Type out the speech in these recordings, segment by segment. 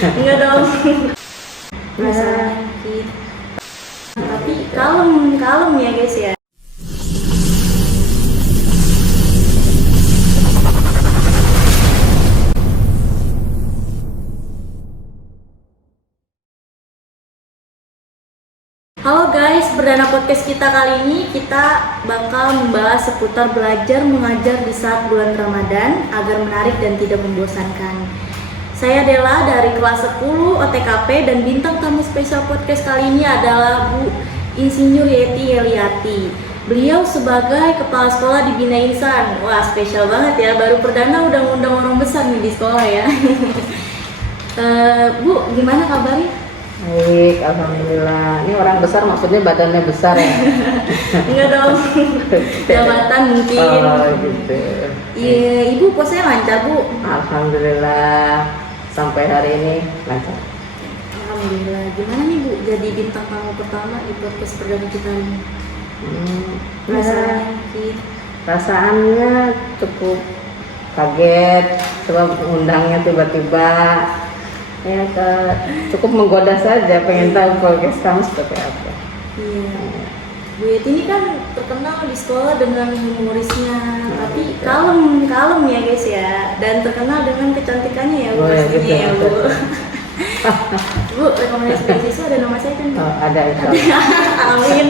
Enggak dong. Masalah gitu. Tapi kalem ya guys ya. Halo guys, perdana podcast kita kali ini kita bakal membahas seputar belajar mengajar di saat bulan Ramadan agar menarik dan tidak membosankan. Saya Dela dari kelas 10 OTKP dan bintang tamu spesial podcast kali ini adalah Bu Insinyur Yeti Yeliati. Beliau sebagai kepala sekolah di Bina Insan. Wah, spesial banget ya, baru perdana udah ngundang orang besar nih di sekolah ya. Bu, gimana kabarnya? Baik, alhamdulillah. Ini orang besar maksudnya badannya besar ya? Enggak dong, jabatan mungkin. Oh gitu. Iya, Ibu puasanya lancar Bu? Alhamdulillah, sampai hari ini lancar. Alhamdulillah. Gimana nih Bu, jadi bintang tamu pertama di podcast perdana kita ini? Rasanya gitu. Perasaannya cukup kaget sebab undangnya tiba-tiba. Ya, cukup menggoda saja, pengen tahu podcast kamu seperti apa. Iya. Bu Yeti ini kan terkenal di sekolah dengan humorisnya, tapi kalem ya guys ya, dan terkenal dengan kecantikannya ya Bu pastinya ya Bu. Bu, rekomendasi beasiswa ada nama saya kan? Oh, ada itu. Amin.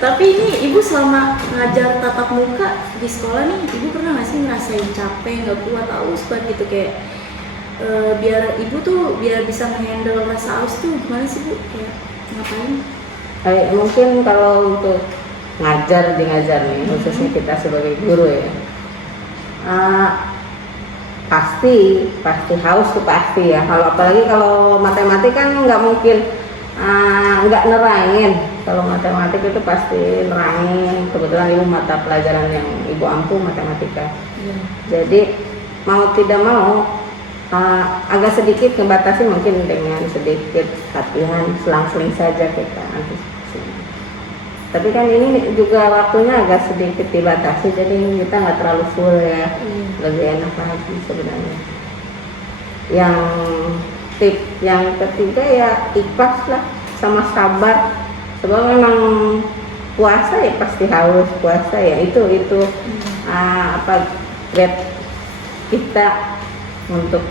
Tapi ini Ibu selama ngajar tatap muka di sekolah nih, Ibu pernah nggak sih ngerasain capek, nggak kuat, aus banget gitu kayak biar Ibu tuh biar bisa menghandle rasa aus tuh gimana sih Bu? Kayak ngapain? Mungkin kalau untuk ngajar nih, khususnya kita sebagai guru ya, pasti haus tuh pasti ya. Kalau apalagi kalau matematik kan nggak mungkin nggak nerangin. Kalau matematik itu pasti nerangin. Kebetulan Ibu mata pelajaran yang Ibu ampuh matematika. Jadi mau tidak mau agak sedikit membatasi, mungkin dengan sedikit latihan selang-seling saja kita antisipasi. Tapi kan ini juga waktunya agak sedikit dibatasi, jadi kita nggak terlalu full ya, lebih enak lagi sebenarnya. Yang tip yang ketiga ya ikhlas lah sama sabar, sebab memang puasa ya pasti haus, puasa ya itu grade kita untuk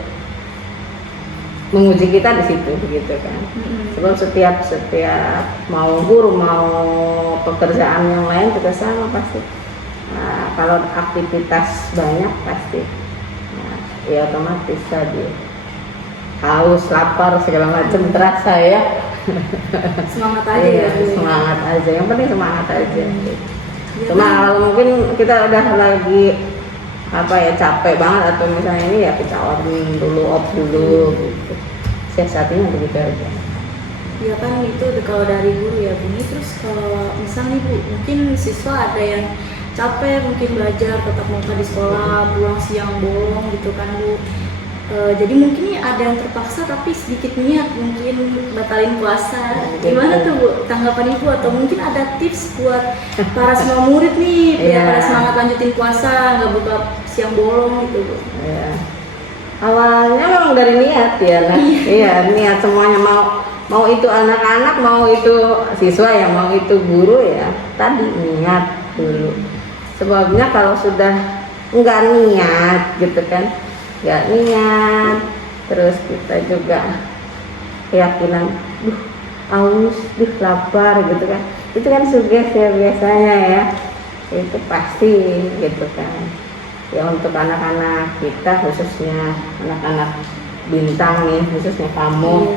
menguji kita di situ begitu kan. Sebab setiap mau guru mau pekerjaan yang lain juga sama pasti. Kalau aktivitas banyak pasti ya otomatis tadi haus, lapar segala macam terasa ya. Semangat aja ya Bu. Semangat aja, yang penting semangat aja. Cuma kalau mungkin kita udah lagi capek banget atau misalnya ini ya kita dulu off dulu gitu. Siasatinya begitu aja. Ya kan itu kalau dari guru ya Bu. Terus kalau misalnya Bu, mungkin siswa ada yang capek mungkin belajar tetap muka di sekolah, pulang siang bolong gitu kan Bu. Jadi mungkin nih ada yang terpaksa tapi sedikit niat mungkin batalin puasa. Gimana tuh Bu tanggapan Ibu, atau mungkin ada tips buat para semua murid nih biar pada semangat lanjutin puasa, nggak buka siang bolong gitu Bu? Ya. Awalnya memang dari niat ya, iya niat semuanya, mau itu anak-anak, mau itu siswa ya, mau itu guru ya, tadi niat dulu. Sebabnya kalau sudah nggak niat gitu kan, nggak niat, terus kita juga keyakinan, aus, lapar gitu kan, itu kan sugesti ya biasanya ya, itu pasti gitu kan. Ya untuk anak-anak kita khususnya anak-anak bintang nih, khususnya kamu,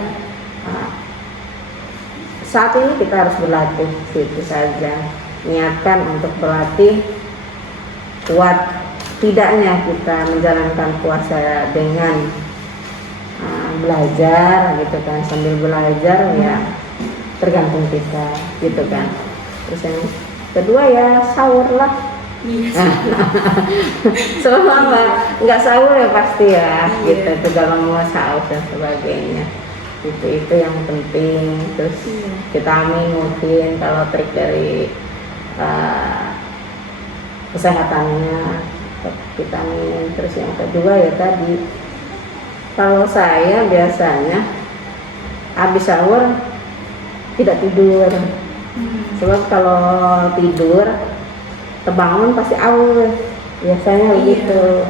saat ini kita harus berlatih, itu saja. Niatkan untuk berlatih, kuat tidaknya kita menjalankan puasa dengan belajar gitu kan, sambil belajar ya tergantung kita gitu kan. Terus yang kedua ya sahur lah. Selama nggak sahur ya pasti ya gitu, dalam mau sahur dan sebagainya, itu yang penting. Terus vitamin mungkin kalau trik dari kesehatannya, vitamin. Terus yang kedua ya tadi Kalau saya biasanya habis sahur tidak tidur. Sebab kalau tidur terbangun pasti aus. Biasanya begitu.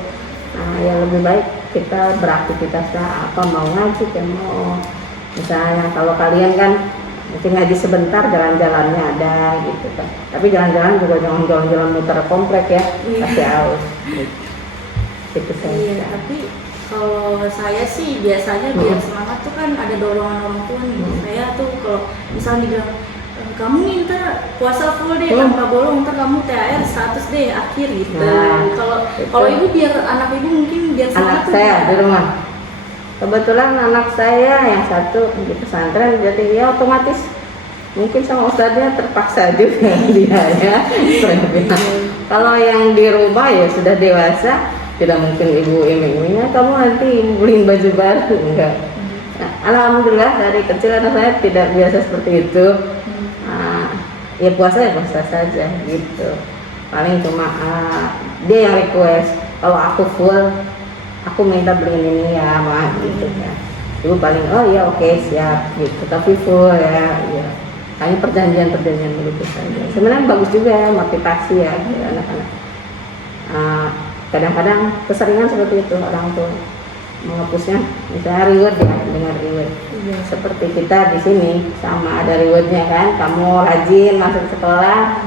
Nah, ya lebih baik kita beraktivitas lah, apa mau ngaji kan mau. Misalnya kalau kalian kan mungkin ngaji sebentar, jalan-jalannya ada gitu kan. Tapi jalan-jalan juga jangan jalan-jalan muter komplek ya, pasti aus. Gitu saja. Iya, tapi kalau saya sih biasanya biar semangat tuh kan ada dorongan orang tua nih. Saya tuh kalau misalnya dibilang kamu nih ntar puasa full deh tanpa bolong, ntar kamu THR 100 deh akhir gitu. Nah, Kalau ibu biar anak ibu mungkin biar semangat Anak tuh saya gimana? di rumah. Kebetulan anak saya yang satu di pesantren, jadi ya otomatis mungkin sama ustadznya terpaksa juga dia ya. Kalau yang di rumah ya sudah dewasa, tidak mungkin ibu iming-imingnya kamu nanti beliin baju baru, enggak. Nah, alhamdulillah dari kecil anak saya tidak biasa seperti itu. Ya puasa saja gitu. Paling cuma dia yang request, kalau aku full aku minta beliin ini ya mah gitu kan. Ibu paling oh ya oke, siap gitu, tapi full ya, ya. Hanya perjanjian begitu saja. Sebenarnya bagus juga ya, motivasi ya anak-anak. Kadang-kadang keseringan seperti itu orang tua menghapusnya, misalnya reward ya, dengan reward. Seperti kita di sini sama ada rewardnya kan, kamu rajin masuk sekolah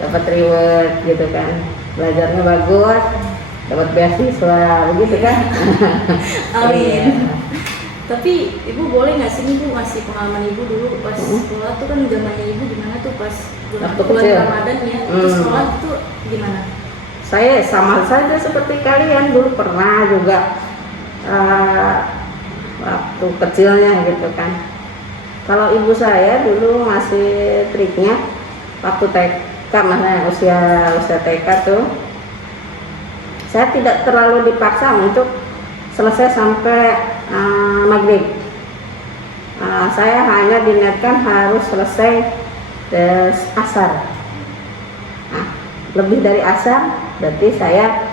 dapat reward gitu kan, belajarnya bagus dapat beasiswa begitu kan. Amin. Iya. Tapi ibu boleh nggak sih ibu ngasih pengalaman ibu dulu pas sekolah tuh kan zamannya ibu gimana tuh pas Waktu bulan kecil. Ramadan ya, itu sekolah tuh gimana? Saya sama saja seperti kalian dulu pernah juga waktu kecilnya gitu kan. Kalau ibu saya dulu ngasih triknya waktu TK, maksudnya usia TK tuh, saya tidak terlalu dipaksa untuk selesai sampai maghrib. Saya hanya diniatkan harus selesai asar. Nah, lebih dari asar berarti saya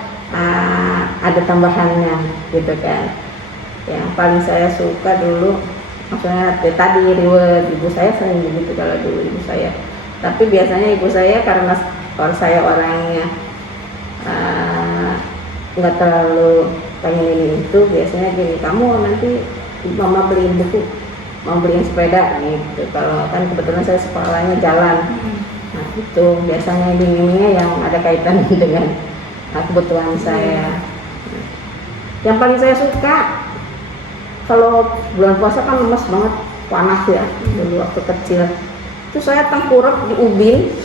ada tambahannya gitu kan. Yang paling saya suka dulu maksudnya tadi reward, ibu saya sering begitu kalau dulu ibu saya. Tapi biasanya ibu saya karena kalau saya orangnya nggak terlalu pengen ini itu, biasanya gini, kamu nanti mama beliin buku, mau beliin sepeda gitu. Kalau kan kebetulan saya sekolahnya jalan. Nah itu biasanya iming-imingnya yang ada kaitan dengan kebutuhan saya. Yang paling saya suka kalau bulan puasa kan lemes banget, panas ya dulu waktu kecil. Itu saya tengkurap di ubin,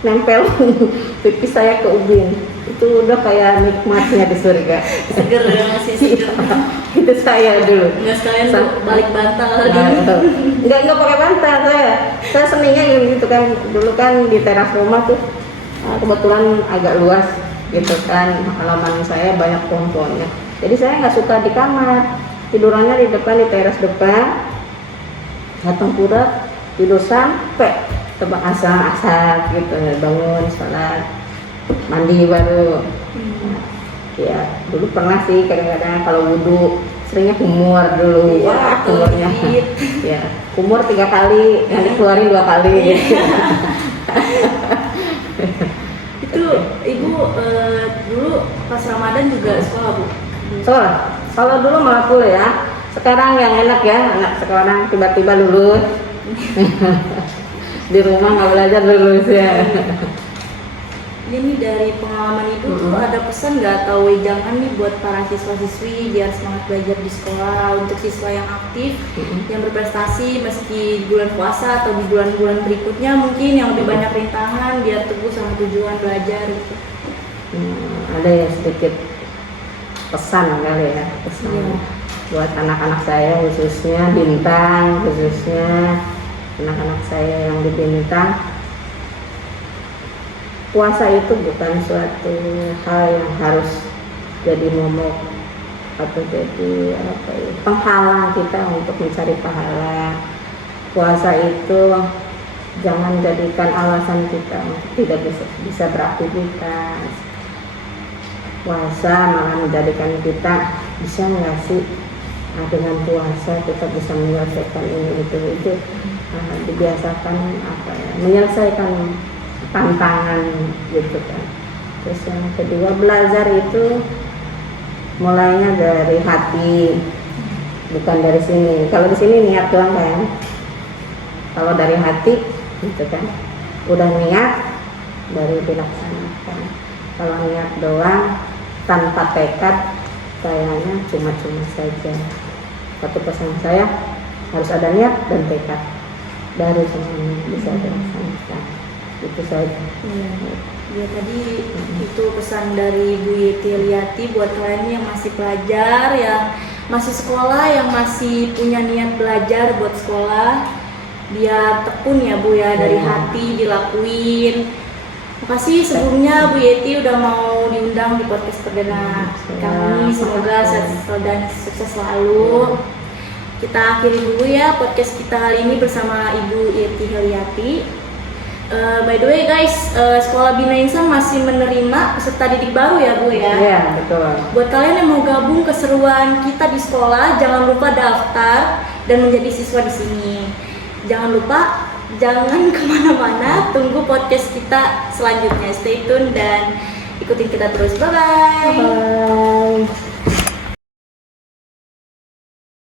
nempel pipi saya ke ubin. Itu udah kayak nikmatnya di surga. Seger ya, masih seger. Itu saya dulu. Nggak sekalian balik bantal lagi. Enggak pakai bantal saya seningnya gitu kan. Dulu kan di teras rumah tuh kebetulan agak luas gitu kan, halaman saya banyak pohon-pohonnya. Jadi saya nggak suka di kamar, tidurannya di depan, di teras depan. Datang pura tidur sampai tebak asar gitu, bangun sholat, mandi baru. Ya dulu pernah sih kadang-kadang kalau wudhu seringnya kumur dulu. Wah kumurnya ya kumur 3 kali, nanti keluarin 2 kali gitu. Itu ibu dulu pas Ramadan juga sekolah bu? Sekolah. Kalau dulu malah kuliah ya. Sekarang yang enak ya, anak sekarang tiba-tiba lulus. Di rumah nggak belajar lulus ya. Ini dari pengalaman ibu tuh ada pesan nggak atau jangan nih buat para siswa-siswi biar semangat belajar di sekolah, untuk siswa yang aktif, yang berprestasi meski bulan puasa atau di bulan-bulan berikutnya mungkin yang lebih banyak rintangan biar teguh sama tujuan belajar gitu. Ada ya sedikit pesan kali ya, pesan buat anak-anak saya khususnya Bintang, khususnya anak-anak saya yang di Bintang. Puasa itu bukan suatu hal yang harus jadi momok atau jadi penghalang kita untuk mencari pahala. Puasa itu jangan jadikan alasan kita untuk tidak bisa beraktivitas. Puasa malah menjadikan kita bisa nggak sih dengan puasa kita bisa menyelesaikan ini itu dibiasakan apa ya, menyelesaikan tantangan gitu kan. Terus yang kedua, belajar itu mulainya dari hati, bukan dari sini. Kalau di sini niat doang kan. Kalau dari hati gitu kan, udah niat baru dilaksanakan. Kalau niat doang tanpa tekad kayaknya cuma-cuma saja. Satu pesan saya, harus ada niat dan tekad, baru semuanya bisa dilaksanakan. Itu saja. Ya tadi itu pesan dari Bu Yeti Liati buat kalian yang masih pelajar, yang masih sekolah, yang masih punya niat belajar buat sekolah, biar tekun ya Bu ya, dari hati dilakuin. Makasih sebelumnya Bu Yeti udah mau diundang di podcast perdana kami. Semoga sehat dan sukses selalu. Kita akhiri dulu ya podcast kita kali ini bersama Ibu Yeti Liati. By the way guys, Sekolah Bina Insan masih menerima peserta didik baru ya Bu ya? Iya, betul. Buat kalian yang mau gabung keseruan kita di sekolah, jangan lupa daftar dan menjadi siswa di sini. Jangan lupa, jangan kemana-mana, tunggu podcast kita selanjutnya. Stay tune dan ikutin kita terus. Bye-bye. Bye.